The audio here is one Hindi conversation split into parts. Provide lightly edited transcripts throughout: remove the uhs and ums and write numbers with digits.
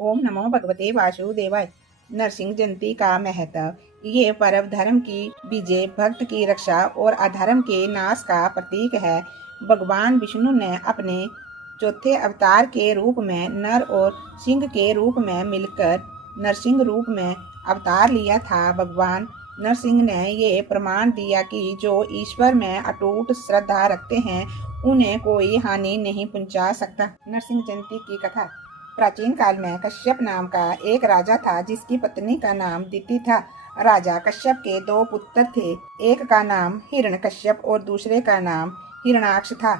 ओम नमो भगवते वासुदेवाय। नरसिंह जयंती का महत्व। ये पर्व धर्म की विजय, भक्त की रक्षा और अधर्म के नाश का प्रतीक है। भगवान विष्णु ने अपने चौथे अवतार के रूप में नर और सिंह के रूप में मिलकर नरसिंह रूप में अवतार लिया था। भगवान नरसिंह ने ये प्रमाण दिया कि जो ईश्वर में अटूट श्रद्धा रखते हैं उन्हें कोई हानि नहीं पहुंचा सकता। नरसिंह जयंती की कथा। प्राचीन काल में कश्यप नाम का एक राजा था जिसकी पत्नी का नाम दिति था। राजा कश्यप के दो पुत्र थे। एक का नाम हिरण्यकश्यप और दूसरे का नाम हिरण्याक्ष था।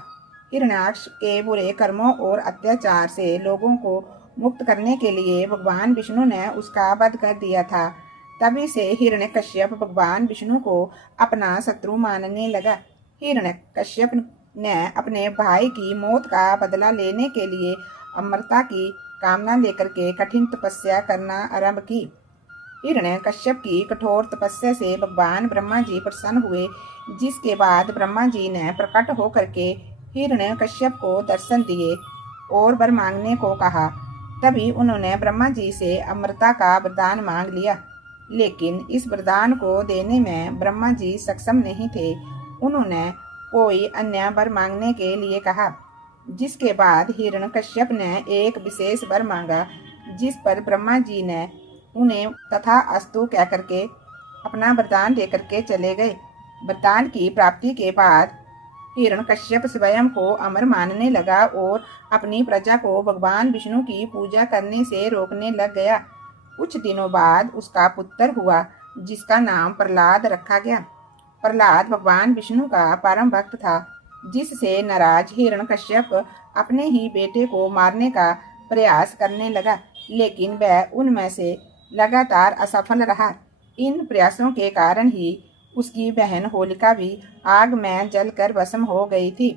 हिरण्याक्ष के बुरे कर्मों और अत्याचार से लोगों को मुक्त करने के लिए भगवान विष्णु ने उसका वध कर दिया था। तभी से हिरण्यकश्यप भगवान विष्णु को अपना शत्रु मानने लगा। हिरण्यकश्यप ने अपने भाई की मौत का बदला लेने के लिए अमरता की कामना लेकर के कठिन तपस्या करना आरंभ की। हिरण्यकश्यप की कठोर तपस्या से भगवान ब्रह्मा जी प्रसन्न हुए, जिसके बाद ब्रह्मा जी ने प्रकट होकर के हिरण्यकश्यप को दर्शन दिए और वर मांगने को कहा। तभी उन्होंने ब्रह्मा जी से अमरता का वरदान मांग लिया, लेकिन इस वरदान को देने में ब्रह्मा जी सक्षम नहीं थे। उन्होंने कोई अन्य वर मांगने के लिए कहा, जिसके बाद हिरण्यकश्यप ने एक विशेष वर मांगा, जिस पर ब्रह्मा जी ने उन्हें तथास्तु कह करके अपना वरदान देकर के चले गए। वरदान की प्राप्ति के बाद हिरण्यकश्यप स्वयं को अमर मानने लगा और अपनी प्रजा को भगवान विष्णु की पूजा करने से रोकने लग गया। कुछ दिनों बाद उसका पुत्र हुआ, जिसका नाम प्रहलाद रखा गया। प्रहलाद भगवान विष्णु का परम भक्त था, जिससे नाराज हिरण्यकश्यप अपने ही बेटे को मारने का प्रयास करने लगा, लेकिन वह उनमें से लगातार असफल रहा। इन प्रयासों के कारण ही उसकी बहन होलिका भी आग में जलकर भस्म हो गई थी।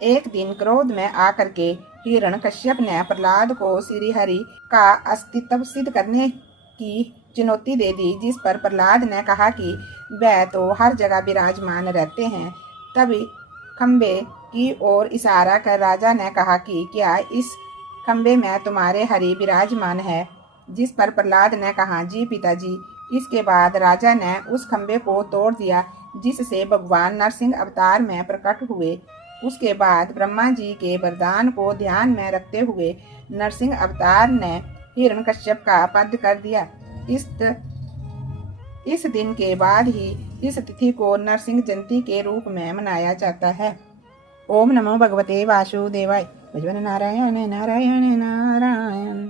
एक दिन क्रोध में आकर के हिरण्यकश्यप ने प्रहलाद को श्रीहरि का अस्तित्व सिद्ध करने की चुनौती दे दी, जिस पर प्रहलाद ने कहा कि वह तो हर जगह विराजमान रहते हैं। तभी खंबे की ओर इशारा कर राजा ने कहा कि क्या इस खंबे में तुम्हारे हरि विराजमान है? जिस पर प्रहलाद ने कहा, जी पिताजी। इसके बाद राजा ने उस खंबे को तोड़ दिया, जिससे भगवान नरसिंह अवतार में प्रकट हुए। उसके बाद ब्रह्मा जी के वरदान को ध्यान में रखते हुए नरसिंह अवतार ने हिरण्यकश्यप का वध कर दिया। इस दिन के बाद ही इस तिथि को नरसिंह जयंती के रूप में मनाया जाता है। ओम नमो भगवते वासुदेवाय। भजन नारायण नारायण नारायण।